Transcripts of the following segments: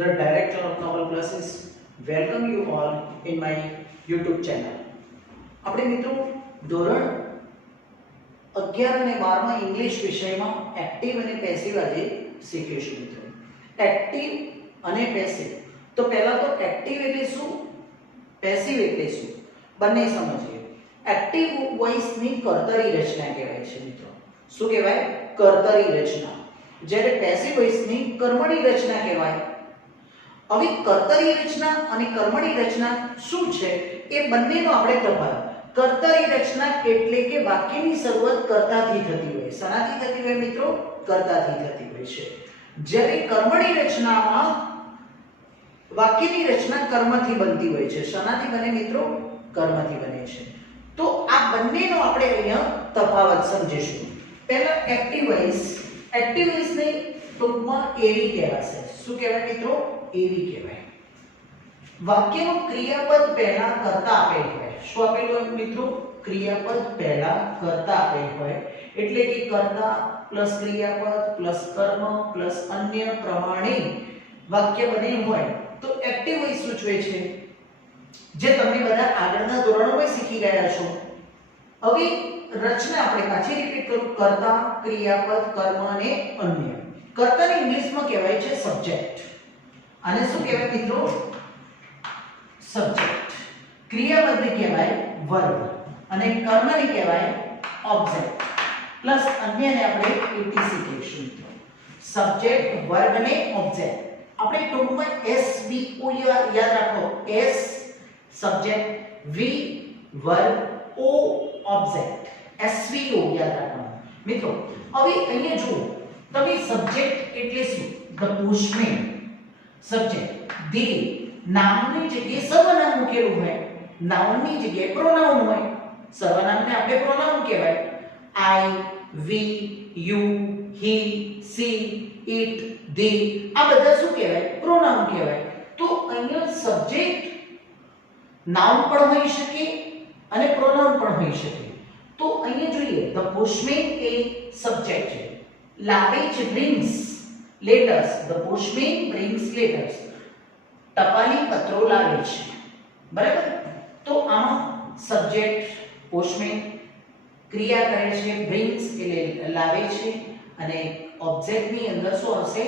the director of Novel Classes, welcome you all in my YouTube channel. આપણે મિત્રો ધોરણ 11 અને 12 માં ઇંગ્લિશ વિષયમાં એક્ટિવ અને પેસિવ આજે શીખીશું મિત્રો. એક્ટિવ અને પેસિવ. તો પહેલા તો એક્ટિવ એટલે શું, પેસિવ એટલે શું બંને સમજીએ. એક્ટિવ વોઇસની કર્તરી રચના કહેવાય છે મિત્રો. શું કહેવાય? કર્તરી રચના. જ્યારે પેસિવ વોઇસની કર્મણી રચના કહેવાય. હવે કર્તરી રચના અને કર્મણી રચના શું છે એ બંનેનો આપણે તફાવત. કર્તરી રચના એટલે કે વાક્યની શરૂઆત કર્તાથી થતી હોય. શેનાથી થતી હોય મિત્રો? કર્તાથી થતી હોય છે. જ્યારે કર્મણી રચનામાં વાક્યની રચના કર્મથી બનતી હોય છે. શેનાથી બને મિત્રો? કર્મથી બને છે. તો આ બંનેનો આપણે અહીંયા તફાવત સમજીશું. પહેલા એક્ટિવ વોઇસ. એક્ટિવ વોઇસને ટૂંકમાં એવી કહેવાશે. શું કહેવાય મિત્રો? એવી કહેવાય. વાક્યનું ક્રિયાપદ પહેલા કર્તા આપેલ હોય. શું આપેલું હોય મિત્રો? ક્રિયાપદ પહેલા કર્તા આપેલ હોય. એટલે કે કર્તા પ્લસ ક્રિયાપદ પ્લસ કર્મ પ્લસ અન્ય પ્રમાણે વાક્ય બનેલું હોય તો એક્ટિવ વોઇસ સૂચવે છે. જે તમે બધા આગળના ધોરણોમાં શીખી ગયા છો. હવે રચના આપણે પાછી રિપીટ કરું. કર્તા, ક્રિયાપદ, કર્મ અને અન્ય. કર્તાને ઇંગ્લિશમાં કહેવાય છે સબ્જેક્ટ. આને શું કહેવાય મિત્રો? સબ્જેક્ટ. ક્રિયાપદને કહેવાય વર્બ અને કર્મને કહેવાય ઓબ્જેક્ટ. પ્લસ અન્યને આપણે એટીસી કહીશું મિત્રો. સબ્જેક્ટ, વર્બ અને ઓબ્જેક્ટ. આપણે ટૂંકમાં SVO યાદ રાખો. S subject, V verb, O object. SVO યાદ રાખવાનું મિત્રો. હવે અહીંયા જુઓ, તમે સબ્જેક્ટ એટલે શું? ધ પુષ્પમેન. સબ્જેક્ટ the નામની જગ્યાએ સર્વનામ મૂકેલું હોય. નાઉનની જગ્યાએ પ્રોનાઉન હોય. સર્વનામને આપણે પ્રોનાઉન કહેવાય. I, we, you, he, she, it, they આ બધા શું કહેવાય? પ્રોનાઉન કહેવાય. તો અહીંયા સબ્જેક્ટ નાઉન પણ હોઈ શકે અને પ્રોનાઉન પણ હોઈ શકે. તો અહીંયા જોઈએ, ધ પુષ્પમેન એ સબ્જેક્ટ છે. લાવે છે brings letters. The postman brings letters. ટપાલી પત્રો લાવે છે. બરાબર? તો આમાં સબ્જેક્ટ postman ક્રિયા કરે છે, brings એટલે લાવે છે અને ઓબ્જેક્ટની અંદર શું આવશે?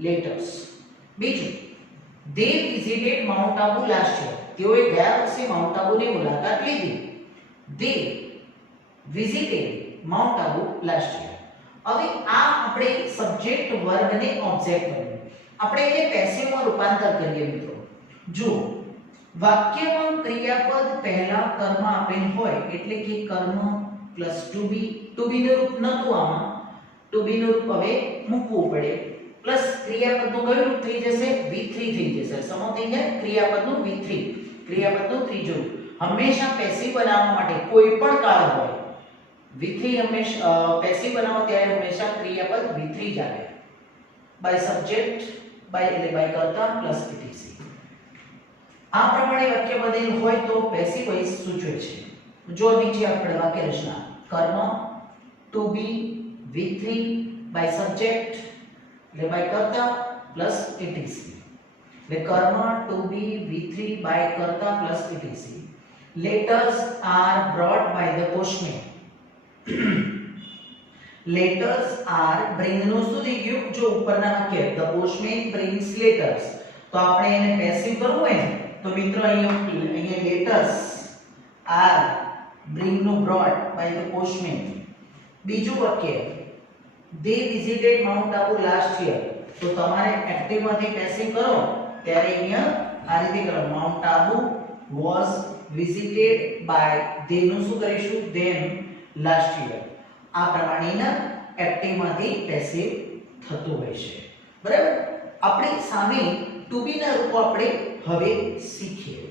લેટર્સ. બીજું, they visited Mount Abu last year. તેઓએ ગયા વર્ષે માઉન્ટ આબુની મુલાકાત લીધી. they visited Mount Abu last year. હવે આ આપણે સબ્જેક્ટ, વર્બ અને ઓબ્જેક્ટ બન્યું. આપણે એને પેસિવમાં રૂપાંતર કરીએ મિત્રો. જો વાક્યમાં ક્રિયાપદ પહેલા કર્મ આપેલ હોય એટલે કે કર્મ પ્લસ ટુ બી નું રૂપ નતું આમાં. ટુ બી નું રૂપ હવે મૂકવું પડે. પ્લસ ક્રિયાપદનું કયું રૂપ થઈ જશે? V3 થઈ જશે. સમો થઈ જાય ક્રિયાપદનું V3. ક્રિયાપદનું ત્રીજું રૂપ. હંમેશા પેસિવ બનાવવા માટે કોઈ પણ કાળ હોય V3 હંમેશા પેસિવ બનાવો ત્યારે હંમેશા ક્રિયાપદ V3 જ આવે. બાય સબ્જેક્ટ બાય એટલે બાય કર્તા પ્લસ ઇટીસી. આ પ્રમાણે વાક્ય બનેલું હોય તો પેસિવ વોઇસ સૂચવે છે. જો નીચે આપણે વાક્ય રચના. કર્મ to be V3 by subject એટલે બાય કર્તા પ્લસ ઇટીસી. એટલે કર્મ ટુ બી V3 બાય કર્તા plus etc. Letters are brought by the postman. letters are bring નું શું થઈ ગયું? જો ઉપરના વાક્ય the postman brings letters તો આપણે એને પેસિવ કરવું હોય ને તો મિત્રો અહીંયા letters are bring નું brought by the postman. બીજું વાક્ય they visited Mount Abu last year તો તમારે એક્ટિવ માંથી પેસિવ કરો ત્યારે અહીંયા આ રીતે કરો. Mount Abu was visited by they નું શું કરીશું? them last year. આ પ્રમાણેના એક્ટિવમાંથી પેસિવ થતું હોય છે. બરાબર? આપણી સામે ટુ બી ના રૂપો આપણે હવે શીખીએ.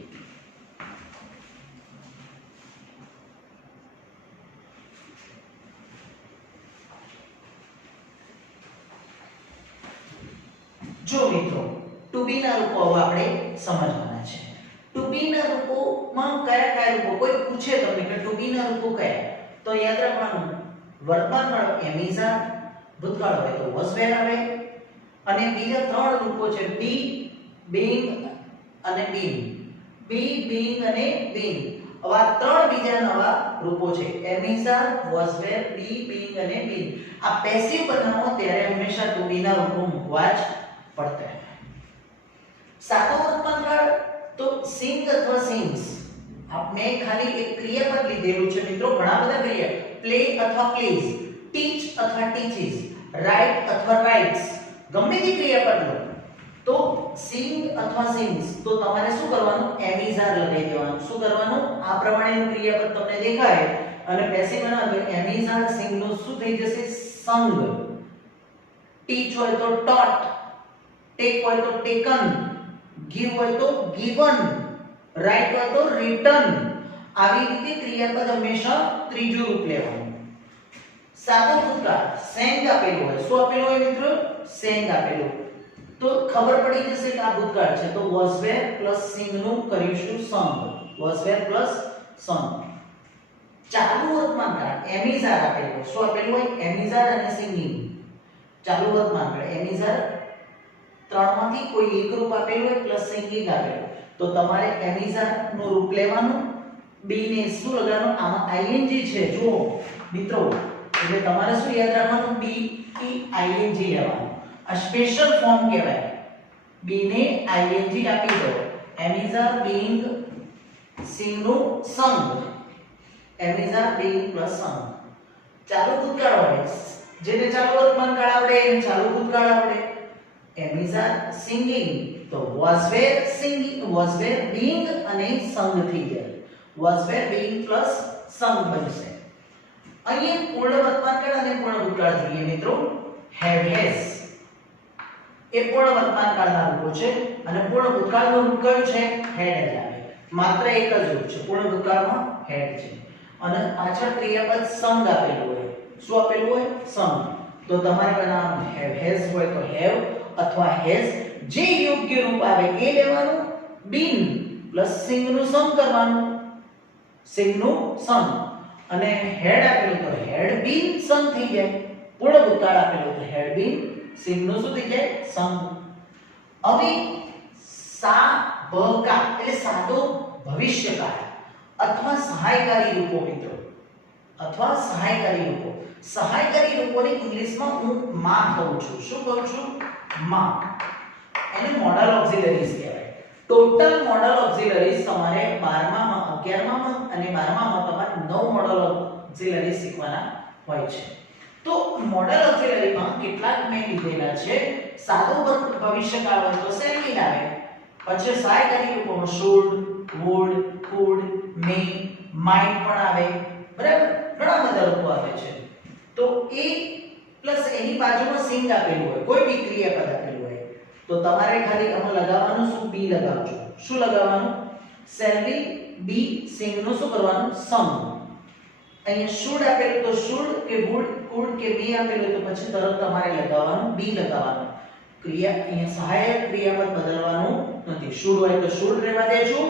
જો મિત્રો ટુ બી ના રૂપો હવે આપણે સમજવાના છે. ટુ બી ના રૂપોમાં કયા કયા રૂપો? કોઈ પૂછે તમને કે ટુ બી ના રૂપો કયા? તો યાદ રાખવાનું, વર્તમાનમાં એમેઝોન, ભૂતકાળ હોય તો વોઝ વેર આવે અને બીજા ત્રણ રૂપો છે બી being અને been, be, being અને been. હવે આ ત્રણ બીજા નવા રૂપો છે, એમિઝા, was, were, be, being અને been. આ પેસિવ બનાવો ત્યારે હંમેશા to be ના રૂપો મૂકવા જ પડતા है. સાદો વર્તમાનકાળ તો sing અથવા sings. આપણે ખાલી એક ક્રિયાપદ લીધેલું છે મિત્રો, ઘણા બધા ક્રિયા, play અથવા plays, teach અથવા teaches, write અથવા writes, ગમે તે ક્રિયાપદ લો તો sing અથવા sings તો તમારે શું કરવાનું, એમિઝાર લગાવી દેવાનું. શું કરવાનું, આ પ્રમાણેનું ક્રિયાપદ તમને દેખાય અને પેસિવ બનાવો એમિઝાર sing નું શું થઈ જશે, sung. teach હોય તો taught, take હોય તો taken, give હોય તો given, write હોય તો written. આવી રીતે ક્રિયાપદ હંમેશા ત્રીજું રૂપ લેવાનું. સાદો ભૂતકાળ sang આપેલું હોય, શું આપેલું હોય મિત્રો, sang આપેલું તો ખબર પડી જશે કે આ ભૂતકાળ છે તો was were plus sing નું કરીશું sung, was were plus sung. ચાલુ વર્તમાનકાળ એમિઝાર આપેલું હોય, શું આપેલું હોય, એમિઝાર અને singing. ચાલુ વર્તમાનકાળ એમિઝાર ત્રણમાંથી કોઈ એક રૂપ આપેલું હોય પ્લસ singing આપેલું તો તમારે એમિઝાર નું રૂપ લેવાનું, બી ને શું લગાવવાનું, આમાં ing છે જો મિત્રો, એટલે તમારે શું યાદ રાખવાનું, બી ઈ ing લેવાનું. આ સ્પેશિયલ ફોર્મ કહેવાય, બી ને ing આપી દો, એમિઝાર being sing નું sung, એમિઝાર being plus sung. ચાલુ ભૂતકાળ હોય, જેને ચાલુ વર્તમાનકાળ આવડે એને ચાલુ ભૂતકાળ આવડે, એમિઝાર singing તો was were singing, was were being અને sung થઈ જાય, was were being plus sung બનશે. અહીં પૂર્ણ વર્તમાનકાળ અને પૂર્ણ ભૂતકાળ જોઈએ મિત્રો. have, has એ પૂર્ણ વર્તમાનકાળના રૂપો છે અને પૂર્ણ ભૂતકાળનું રૂપ કયું છે, had જ આવે. માત્ર એક જ રૂપ છે, પૂર્ણ ભૂતકાળમાં had છે અને પાછળ ક્રિયાપદ sung આપેલું હોય, શું આપેલું હોય, sung તો તમારે બનાવવાનું have, has હોય તો have અથવા has, જે યોગ્ય રૂપ આવે એ લેવાનું, been પ્લસ sing નું sung કરવાનું, sing નું sung અને had આપેલું તો had been sung થઈ જાય, પૂર્ણ ભૂતકાળ આપેલું તો had been sing નું શું થઈ જાય, sung. હવે સાબકા એટલે સાદો ભવિષ્યકાળ અથવા સહાયકારી રૂપો મિત્રો, અથવા સહાયકારી રૂપો. સહાયકારી રૂપોને ઇંગ્લિશમાં હું માં કહું છું. શું કહું છું, માં. એને મોડલ ઓક્સિલરીઝ કહેવાય. ટોટલ મોડલ ઓક્સિલરીઝ તમારે 12માં 11માં અને 12માં તમારે 9 મોડલ ઓક્સિલરીઝ શીખવાના હોય છે. તો મોડલ ઓક્સિલરીમાં કેટલાક મેં લીધેલા છે. સાદો ભવિષ્યકાળ હોય તો shall will આવે, પછી સહાયકારી રૂપોમાં should, would, could, may, might પણ આવે, બરાબર, ઘણા બધા રૂપો આવે છે. તો એ પ્લસ એની બાજુમાં sing આપેલું હોય, કોઈ બી ક્રિયાપદ આપેલું હોય તો તમારે ખાલી આમાં લગાવવાનું શું, બી લગાવજો. શું લગાવવાનું, shall will be sing નું શું કરવાનું, sung. અહીંયા should આપેલું તો should કે would, could કે be આપેલું તો પછી તરત તમારે લગાવવાનું be લગાવવાનું. ક્રિયા અહીંયા સહાયક ક્રિયાપદ બદલવાનું નથી. should હોય તો should રહેવા દેજો,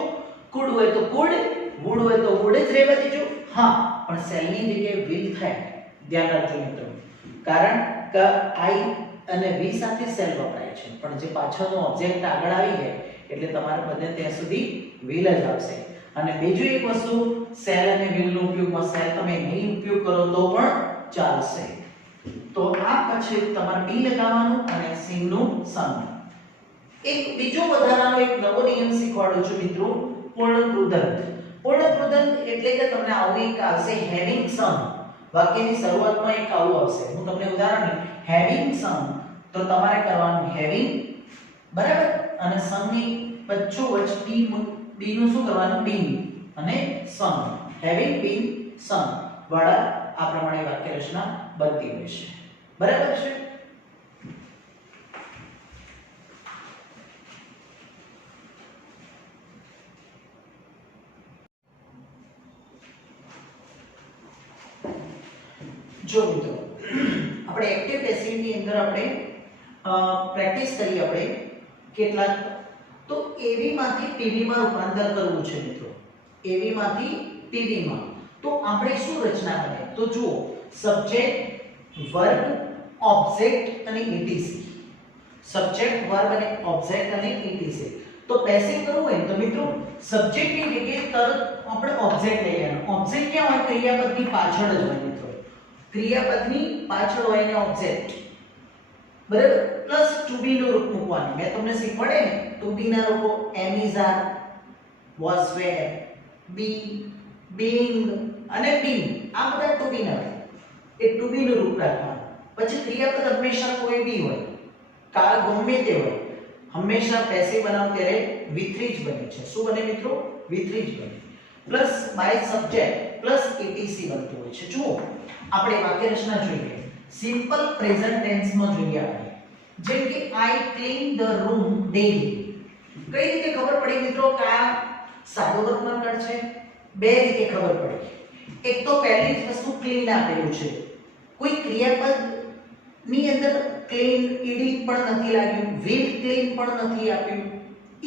could હોય તો could, would હોય તો would જ રહેવા દેજો. હા, પણ shall ની જગ્યાએ will થાય, ધ્યાન રાખજો મિત્રો, કારણ કે I અને we સાથે shall વપરાય છે પણ જે પાછળનો ઓબ્જેક્ટ આગળ આવી જાય એટલે તમારે બધે ત્યાં સુધી will જ આવશે. અને બીજું એક વસ્તુ, shall અને will નો ઉપયોગમાં shall તમે નહીં ઉપયોગ કરો તો પણ ચાલશે. તો આ પછી તમારે be લગાવવાનું અને sing નું sung. એક બીજો વધારાનો એક નવો નિયમ શીખવાડું છું મિત્રો, પૂર્ણ કૃદંત. પૂર્ણ કૃદંત એટલે કે તમને આવું એક આવશે having sung. વાક્યની શરૂઆતમાં એક આવું આવશે, હું તમને ઉદાહરણ having sung તો તમારે કરવાનું having, બરાબર, અને sung ની વચ્ચે be નું શું કરવાનું, being અને sung, having been sung વાળા આ પ્રમાણે વાક્ય રચના બનતી હોય છે. બરાબર છે. જો મિત્રો આપણે એક્ટિવ પેસિવ ની અંદર આપણે પ્રેક્ટિસ કરી આપણે કેટલાક, તો એવી માંથી પીવી માં રૂપાંતર કરવું છે મિત્રો. એવી માંથી પીવી માં તો આપણે શું રચના બને, તો જુઓ સબ્જેક્ટ, વર્બ, ઓબ્જેક્ટ અને ઇટીસી. સબ્જેક્ટ વર્બ અને ઓબ્જેક્ટ અને ઇટીસી. તો પેસિવ કરવું હોય ને તો મિત્રો સબ્જેક્ટની જગ્યાએ તરત આપણે ઓબ્જેક્ટ લઈ લેવાનો. ઓબ્જેક્ટ ક્યાં હોય? ક્રિયાપદની પાછળ જ હોય મિત્રો. ક્રિયાપદની પાછળ હોય ને ઓબ્જેક્ટ, બરાબર. પ્લસ ટુ બી નું રૂપ મૂકવાનું. મેં તમને શીખવાડે ને ટુ બી ના રૂપો am is are, was were, be, being અને બીંગ. આ બધા ટુ બી ના હોય. એ ટુ બી નું રૂપ રાખવાનું. પછી ક્રિયાપદ હંમેશા કોઈ બી હોય, કાળ ગમે તે હોય, હંમેશા પેસિવ બનાવ ત્યારે V3 જ બને છે. શું બને મિત્રો? V3 જ બને. Plus by subject plus etc બનતું હોય છે. જુઓ આપણે વાક્ય રચના જોઈએ. સિમ્પલ પ્રેઝન્ટ ટેન્સ માં જોઈએ આપણે. જેમ કે I clean the room daily. કઈ રીતે ખબર પડી મિત્રો કે આ સાદો વર્તમાનકાળ છે? બે રીતે ખબર પડી. એક તો પહેલી જ વસ્તુ ક્લીન આપેલું છે. કોઈ ક્રિયાપદ ની અંદર ક્લીન ઈડી પણ નથી લાગ્યું, વિલ ક્લીન પણ નથી આપ્યું,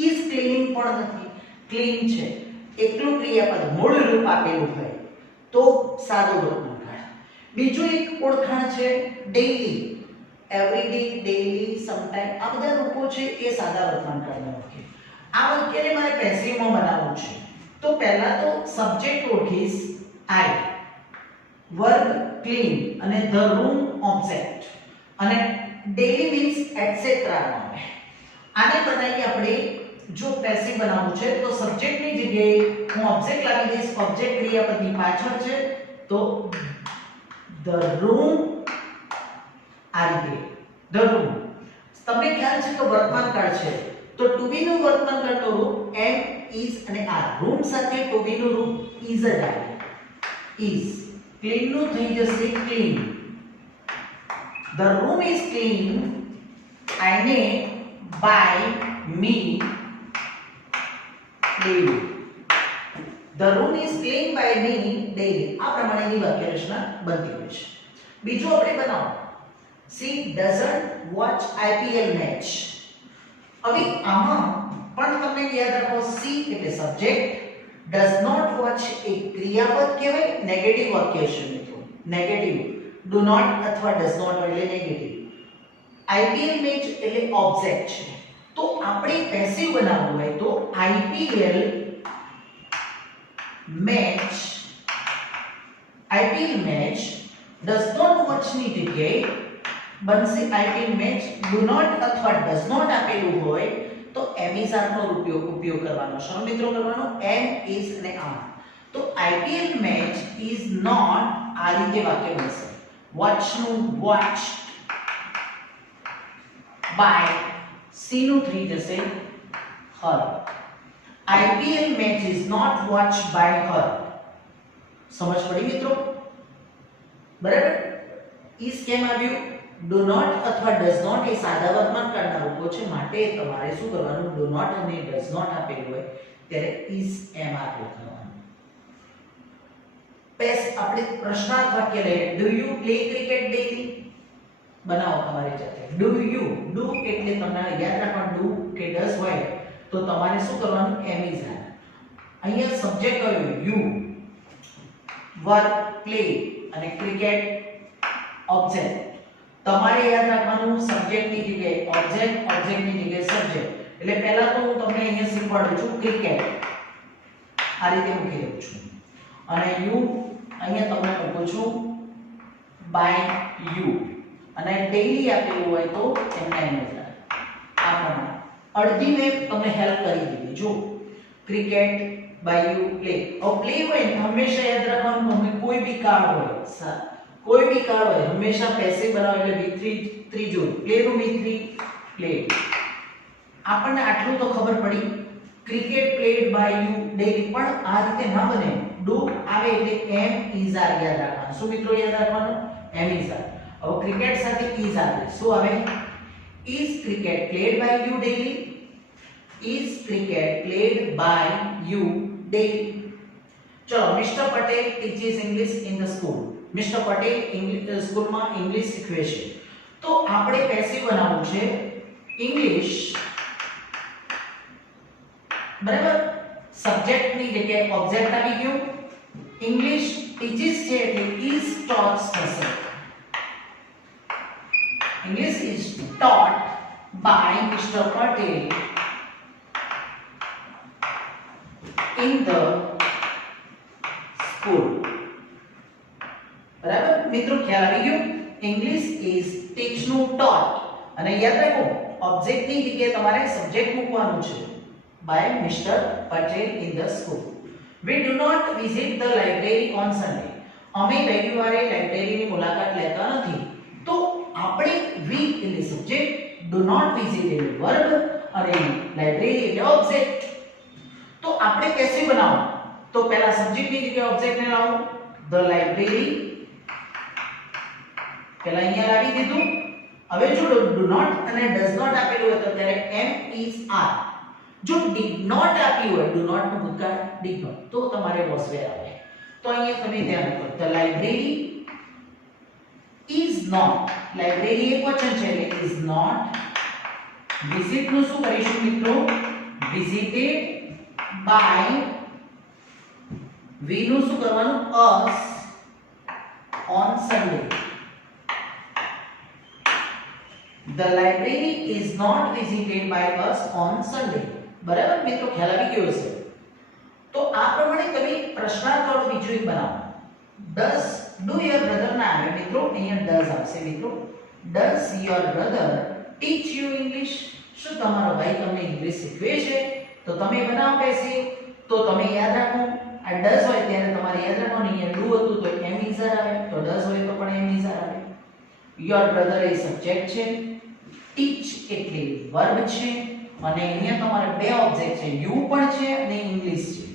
ઇઝ ક્લીનિંગ પણ નથી. ક્લીન છે એકલું ક્રિયાપદ મૂળ રૂપ આપેલું હોય તો સાદો વર્તમાનકાળ. બીજું એક ઓળખાણ છે ડેઈલી, એવરીડે, ડેઈલી, સમટાઈમ. આ બધા રૂપો છે એ સાદા વર્તમાનકાળના વાક્ય. આ વાક્યને મારે પેસિવમાં બનાવવું છે. તો પહેલા તો સબ્જેક્ટ ઓળખીશ આઈ, વર્બ ક્લીન અને ધ રૂમ ઓબ્જેક્ટ અને ડેલી મીન્સ એટસેટ્રા આવે. આને બનાવી આપણે જો પેસિવ બનાવવું છે તો સબ્જેક્ટની જગ્યાએ હું ઓબ્જેક્ટ લાવી દઈશ. ઓબ્જેક્ટ ક્રિયાપદની પાછળ છે તો ધ રૂમ. આ રીતે ધ રૂમ. તમને ખ્યાલ છે કે વર્તમાનકાળ છે તો ટુ બી નું વર્તમાનકાળનું રૂપ એમ, ઇઝ અને આર. રૂમ સાથે ટુ બી નું રૂપ ઇઝ જ આવે. ઇઝ. ક્લીન નું થઈ જશે clean. The room is clean અને by me daily. The room is clean by me daily. આ પ્રમાણેની વાક્ય રચના બનતી હોય છે. બીજું આપણે બનાવો. She doesn't watch IPL match. હવે આમાં પણ તમને યાદ રાખો she એટલે સબ્જેક્ટ, does not watch એ ક્રિયાપદ કહેવાય. નેગેટિવ વાક્ય છે મિત્રો. નેગેટિવ do not અથવા does not એટલે નેગેટિવ. IPL મેચ એટલે ઓબ્જેક્ટ છે. તો આપણે પેસિવ બનાવવું હોય તો IPL match does not watch ની જગ્યાએ બનશે IPL મેચ do not અથવા does not આપેલું હોય તો am is are નો ઉપયોગ કરવાનો. શા મિત્રો કરવાનો? am, is અને are. તો IPL મેચ is not આ રીતે વાક્ય બનશે. watch નું watch by c નું થઈ જશે her. IPL match is not watched by her. સમજ પડી મિત્રો? બરાબર. is કેમ આવ્યું? do not અથવા does not એ સાદા વર્તમાનકાળના રૂપો છે માટે તમારે શું કરવાનું? do not અને does not આપેલું હોય ત્યારે is એમ આપેલું કરવાનું. આપણે પ્રશ્નાર્થ વાક્ય લઈએ. Do you play cricket daily? બનાવો તમારી જાતે. ડુ યુ, ડુ એટલે તમારે યાદ રાખવાનું ડુ કે ડઝ હોય તો તમારે શું કરવાનું? એમ ઇઝ આર. અહીંયા સબ્જેક્ટ કયો? યુ, વર્બ પ્લે અને ક્રિકેટ ઓબ્જેક્ટ. તમારે યાદ રાખવાનું સબ્જેક્ટની જગ્યાએ ઓબ્જેક્ટ, ઓબ્જેક્ટની જગ્યાએ સબ્જેક્ટ. એટલે પહેલા તો હું તમને અહીંયા શીખવાડું છું ક્રિકેટ. આ રીતે મૂકી દઉં છું અને યુ અહીંયા તમને મૂકું છું બાય યુ અને ડેઈલી આપેલું હોય તો એમને એમ જ આ પ્રમાણે. અડધી મેં તમને હેલ્પ કરી દીધી. જો ક્રિકેટ બાય યુ પ્લે. હવે પ્લે હોય ને હંમેશા યાદ રાખવાનું કે કોઈ બી કાળ હોય, કોઈ બી કાળ હોય હંમેશા પેસિવ બનાવો એટલે V3 ત્રીજું પ્લે નું V3 પ્લે. આપણને આટલું તો ખબર પડી. Cricket played by you daily પણ આ રીતે ના બને. ડુ આવે એટલે એમ ઇઝ આર યાદ રાખવાનું. શું મિત્રો યાદ રાખવાનું? Am is are. હવે ક્રિકેટ સાથે ઇઝ આવે. શું આવે? Is cricket played by you daily? Is cricket played by you daily? ચલો. Mister Patel teaches English in the school. Mister Patel સ્કૂલમાં ઇંગ્લિશ શીખવે છે. તો આપણે પેસિવ બનાવવું છે ઇંગ્લિશ, બરાબર. સબ્જેક્ટની જગ્યાએ ઓબ્જેક્ટ આવી ગયું. ઇંગ્લિશ ટીચીસ છે એટલે ઇઝ ટોટ્સ થશે. English is taught by Mr. Patel in the school. બરાબર મિત્રો, ખ્યાલ આવી ગયો? ઇંગ્લિશ ઇઝ ટીચ નું taught, અને યાદ રાખો ઓબ્જેક્ટ ની જગ્યાએ તમારે સબ્જેક્ટ મૂકવાનું છે. by Mr. Patel in the school. We do not visit the library on Sunday. અમે રવિવારે લાઇબ્રેરીની મુલાકાત લેતા નથી. તો આપણે we એટલે સબ્જેક્ટ, do not visit એટલે વર્બ, અને લાઇબ્રેરી એટલે ઓબ્જેક્ટ. તો આપણે કેસે બનાવો? તો પહેલા સબ્જેક્ટની જગ્યાએ ઓબ્જેક્ટ ને લાવો. the library પહેલા અહીંયા લાવી દીધું. હવે જો do not અને does not આપેલું હોય તો ત્યારે am is are. જો did not આપ્યું હોય, do not નું ભૂતકાળ did not, તો તમારે was were આવે. તો અહીંયા તમે ધ્યાન રાખો, the library is not, library એકવચન છે એટલે is not. visit નું શું કરીશું મિત્રો? visited by, we નું શું કરવાનું? us on Sunday. The library is not visited by us on Sunday. બરાબર મિત્રો, ખ્યાલ આવી ગયો હશે? તો આ પ્રમાણે તમે પ્રશ્નાર્થ વાળો બીજો એક બનાવો. does do your brother ના આવે મિત્રો, અહીંયા does આવશે મિત્રો. does your brother teach you English? શું તમારો ભાઈ તમને ઇંગ્લિશ શીખવે છે? તો તમે બનાવો પેસે. તો તમે યાદ રાખો, આ does હોય ત્યારે તમારે યાદ રાખવાનું, અહીંયા do હતું તો am is are આવે, તો does હોય તો પણ am is are આવે. your brother એ સબ્જેક્ટ છે, teach એટલે વર્બ છે, અને અહીંયા તમારે બે ઓબ્જેક્ટ છે, you પણ છે અને ઇંગ્લિશ છે.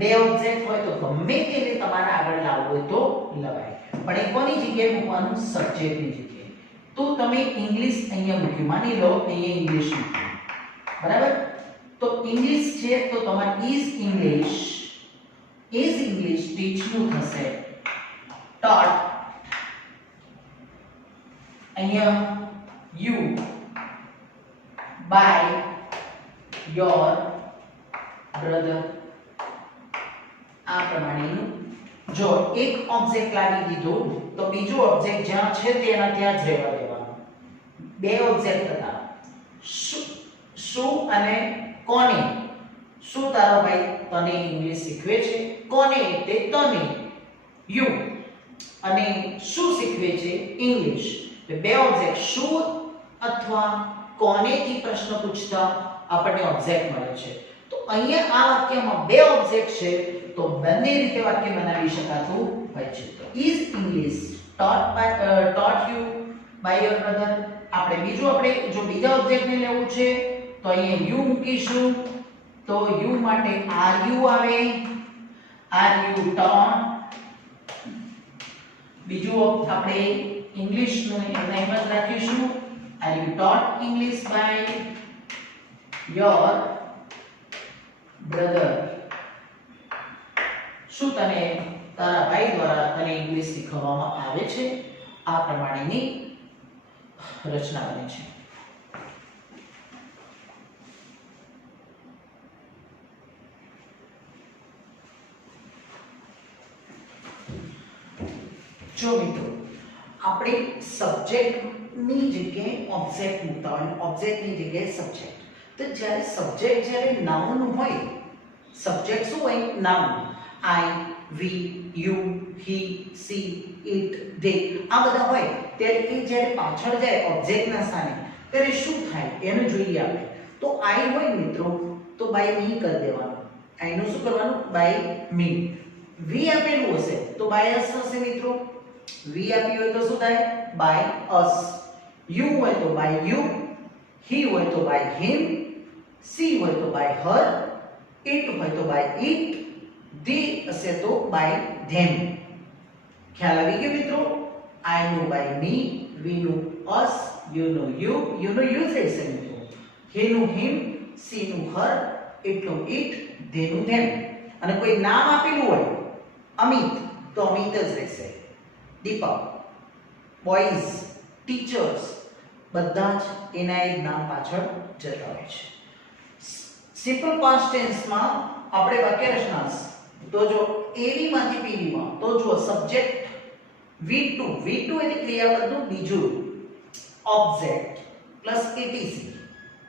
બે ઓબ્જેક્ટ હોય તો ગમે તે રીતે તમારે આગળ લાવવું હોય તો લવાય, પણ એ કોની જગ્યાએ મૂકવાનું? સબ્જેક્ટની જગ્યાએ. તો તમે ઇંગ્લિશ અહીંયા મૂક્યું, માની લો અહીંયા ઇંગ્લિશ મૂક્યું, બરાબર? તો ઇંગ્લિશ છે તો તમારે is English teach નું થશે taught. અહીંયા you by your brother. આ પ્રમાણેનું જો એક ઓબ્જેક્ટ લાવી દીધો તો બીજો ઓબ્જેક્ટ જ્યાં છે તેના ત્યાં જ રહેવા દેવાનો. બે ઓબ્જેક્ટ હતા, શું અને કોને. શું તારો ભાઈ તને ઇંગ્લિશ શીખવે છે? કોને એટલે તને, you, અને શું શીખવે છે? ઇંગ્લિશ. બે ઓબ્જેક્ટ, શું અથવા કોનેથી પ્રશ્ન પૂછતા આપણને ઓબ્જેક્ટ મળે છે. તો અહીંયા આ વાક્યમાં બે ઓબ્જેક્ટ છે, તો બંને રીતે વાક્ય બનાવી શકાતું હોય છે. તો is English taught you by your brother. આપણે જો બીજા ઓબ્જેક્ટને લેવું છે તો અહીંયા you મૂકીશું. તો you માટે are you આવે, are you taught. બીજું આપણે ઇંગ્લિશનું એમ જ રાખીશું, are you taught English by your brother. શું તને તારા ભાઈ દ્વારા તને ઇંગ્લિશ શીખવવામાં આવે છે? આ પ્રમાણેની રચના બને છે. જો મિત્રો, આપણે સબ્જેક્ટની જગ્યાએ ઓબ્જેક્ટ મૂકતા હોય, ઓબ્જેક્ટની જગ્યાએ સબ્જેક્ટ. તો જ્યારે સબ્જેક્ટ જ્યારે નાઉન હોય, સબ્જેક્ટ શું હોય? Noun. I, we, you, he, she, it, they આ બધા હોય ત્યારે એ જ્યારે પાછળ જાય ઓબ્જેક્ટના સ્થાને ત્યારે શું થાય એનું જોઈએ આપણે. તો I હોય મિત્રો તો by me કરી દેવાનું. I નું શું કરવાનું? by me. we આપેલું હશે તો by us થશે મિત્રો. we આપ્યું હોય તો શું થાય? by us. you હોય તો by you, he હોય તો by him, she હોય તો by her, it હોય તો by it, they હશે તો by them. ખ્યાલ આવી ગયો મિત્રો? I નું by me, we નું us, you નું you થશે મિત્રો. he નું him, she નું her, it નું it, they નું them. અને કોઈ નામ આપેલું હોય અમિત તો અમિત જ રહેશે. દીપક, બોયઝ, ટીચર્સ બધા જ એના એક નામ પાછળ જતા હોય છે. સિમ્પલ પાસ્ટ ટેન્સમાં આપણે વાક્ય રચના તો જો એવી માંથી પીવી માં તો જો સબ્જેક્ટ V2 એટલે ક્રિયાપદનું બીજું ઓબ્જેક્ટ પ્લસ એટીસી.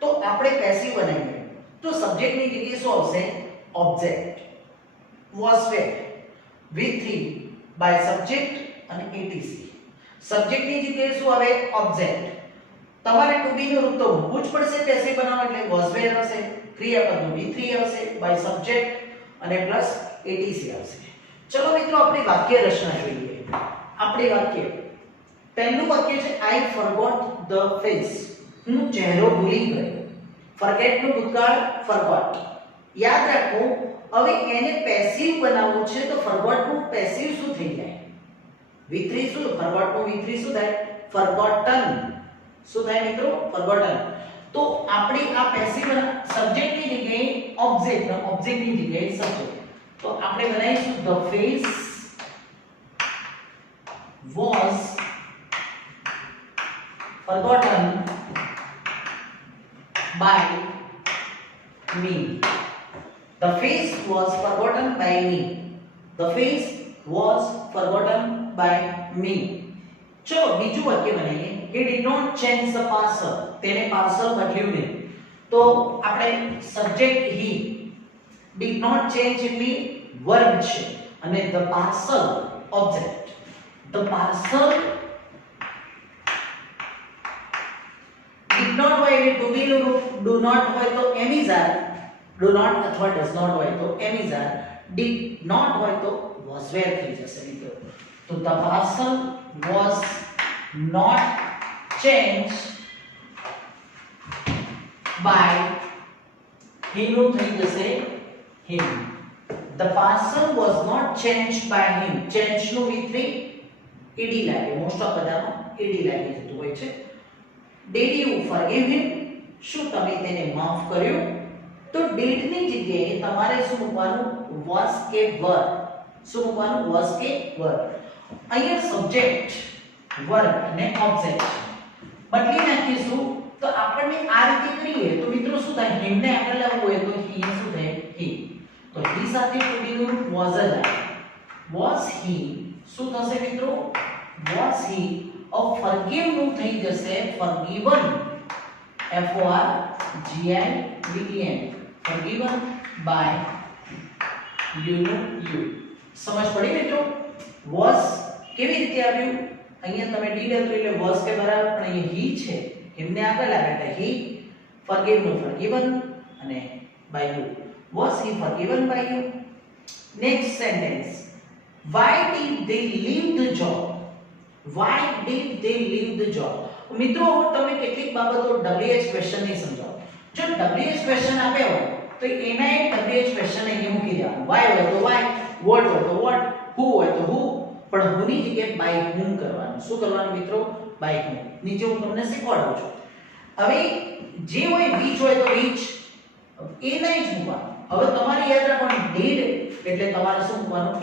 તો આપણે પેસિવ બનાવીએ તો સબ્જેક્ટની જગ્યાએ શું આવશે? Object. Was were V3 by subject અને એટીસી. સબ્જેક્ટની જગ્યાએ શું આવે? ઓબ્જેક્ટ. તમારે ટુ બી નું રૂપ તો મૂકવું જ પડશે પેસિવ બનાવવા એટલે વોઝ વેર આવશે, ક્રિયાપદનું V3 આવશે બાય સબ્જેક્ટ અને પ્લસ એટીસી આવશે. ચલો મિત્રો આપણે વાક્ય રચના જોઈએ. આપણે વાક્ય પહેલું વાક્ય છે આઈ ફોરગોટ ધ ફેસ. હું ચહેરો ભૂલી ગયો. ફોરગેટ નું ભૂતકાળ ફોરગોટ. યાદ રાખો હવે એને પેસિવ બનાવવું છે તો ફોરગોટ નું પેસિવ શું થઈ જાય? V3 શું? ફોરગોટ નું V3 શું થાય? ફોરગોટન. શું થાય મિત્રો? ફોરગોટન. તો આપણે આ પેસિવ સબ્જેક્ટની જગ્યાએ ઓબ્જેક્ટ, ઓબ્જેક્ટની જગ્યાએ સબ્જેક્ટ. તો આપણે બનાવીશું the face was forgotten by me. The face was forgotten by me. The face was forgotten by me. ચલો બીજું વાક્ય બનાવીએ. He did not change the parcel. તેને પાર્સલ બદલ્યું નહીં. તો આપણે subject he did not change એટલે વર્બ છે અને the parcel object. The parcel did not હોય એટલે to be નું રૂપ do not હોય તો am is are, do not અથવા does not હોય તો am is are, did not હોય તો was were થઈ જશે મિત્રો. તો the parcel was not changed by him નું થઈ જશે him. The parcel was not changed by him. Change નું V3 ed લાગે. મોસ્ટ ઓફ બધામાં ed લાગી જતું હોય છે. Did you forgive him? શું તમે તેને માફ કર્યો? તો did ની જગ્યાએ તમારે શું મૂકવાનું? was કે were. શું મૂકવાનું? was કે were. અહીંયા સબ્જેક્ટ, વર્બ અને ઓબ્જેક્ટ બદલી નાખીશું તો આપણને આ રીતે કરીએ તો મિત્રો શું થાય? him ને આગળ લાવવું હોય તો he શું થાય? he. તો he સાથે to be નું was જ આવે. was he શું થશે મિત્રો? was he. forgive નું થઈ જશે forgiven. F O R G I V E N. forgiven by you નું you. સમજ પડી મિત્રો? was કેવી રીતે આવ્યું? અહીંયા તમે did હતું એટલે was કે બરાબર, પણ અહીંયા he છે, him ને આગળ આવે એટલે he. forgive નું forgiven અને by you. Was he forgiven by you? Next sentence. Why did they leave the job? Why did they leave the job? મિત્રો તમે કેટલીક બાબતો WH ક્વેશ્ચન નહીં સમજાવો. જો WH ક્વેશ્ચન આપ્યો હોય તો એના એક WH ક્વેશ્ચન અહીંયા મૂકી દેવાનું. why હોય તો why, what હોય તો what, who હોય તો who, પણ who ની જગ્યાએ by whom કરવાનું. શું કરવાનું મિત્રો? by whom. નીચે હું તમને શીખવાડું છું. હવે જે હોય which હોય તો which એ નહીં જ મૂકવાનું. હવે તમારે યાદ રાખવાનું did એટલે તમારે શું મૂકવાનું?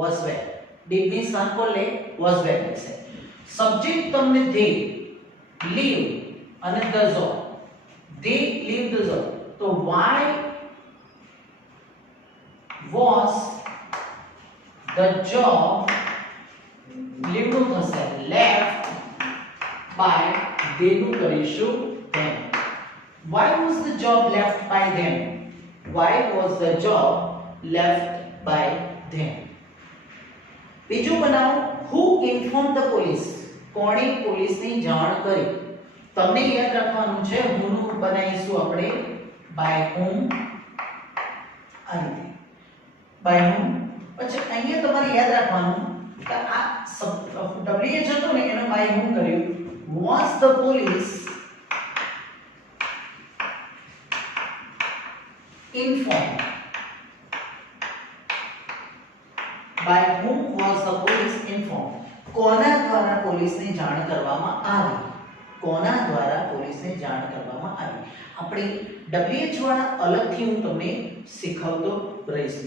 was were. did ની સ્થાન પર લે was were થશે. સબ્જેક્ટ તમને they, leave અને the job. they leave the job. તો why was the job leave નું થશે left by they નું કરીશું them. Why was the job left by them? Why was the job left by them? બીજું બનાવો. who informed the police? કોણે પોલીસની જાણ કરી? તમને યાદ રાખવાનું છે who નું બનાવીશું આપણે by whom. આ રીતે by whom. પછી અહીંયા તમારે યાદ રાખવાનું કે આ WH હતો ને એનો by whom કર્યું. was the police informed? by whom was the police informed? કોના દ્વારા પોલીસને જાણ કરવામાં આવી? કોના દ્વારા પોલીસને જાણ કરવામાં આવી? આપણે WH વાળા અલગથી હું તમને શીખવતો રહીશ.